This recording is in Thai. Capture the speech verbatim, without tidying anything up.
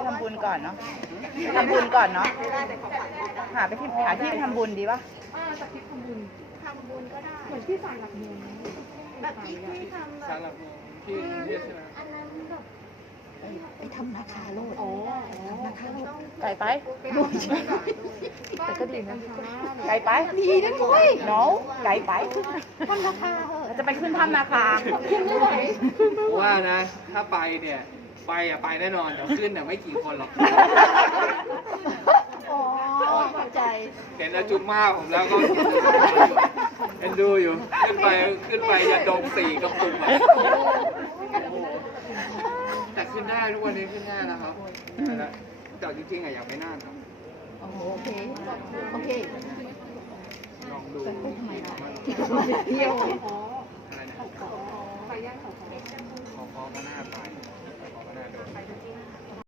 ทำบุญก่อนเนาะทำบุญก่อนเนาะหาไปที่หาที่ทำบุญดีป่ะอ่าจากที่ทำบุญทำบุญก็ได้เหมือนที่ศาลหลักเมืองแบบที่ที่ทำแบบศาลหลักเมืองที่กรุงเทพใช่ไหมอันนั้นแบบไปทำนาคาโลดอ๋อนาคาโลดไกลไปแต่ก็ดีนะไกลไปดีนะคุยเนาะไกลไปทำนาคาเหอะจะไปขึ้นถ้ำนาคาขึ้นไม่ไหวว่านะ ถ้าไปเนี่ย ไปอะไปแน่นอนแต่ขึ้นเนี่ยไม่กี่คนหรอกอ๋อเข้าใจเห็นอาจุมมาผมแล้วก็เอ็นดูอยู่ ขึ้นไปขึ้นไปยาดมสี่กระปุกอะแต่ขึ้นได้ทุกวันนี้ขึ้นได้แล้วครับแต่จริงๆอะอยากไปน่านครับโอเค โอเคลองดูไปพูดทำไมล่ะที่เขามาเที่ยวอะไรนะไปย่านเขาขอขอก็น่าไปขอก็น่าดู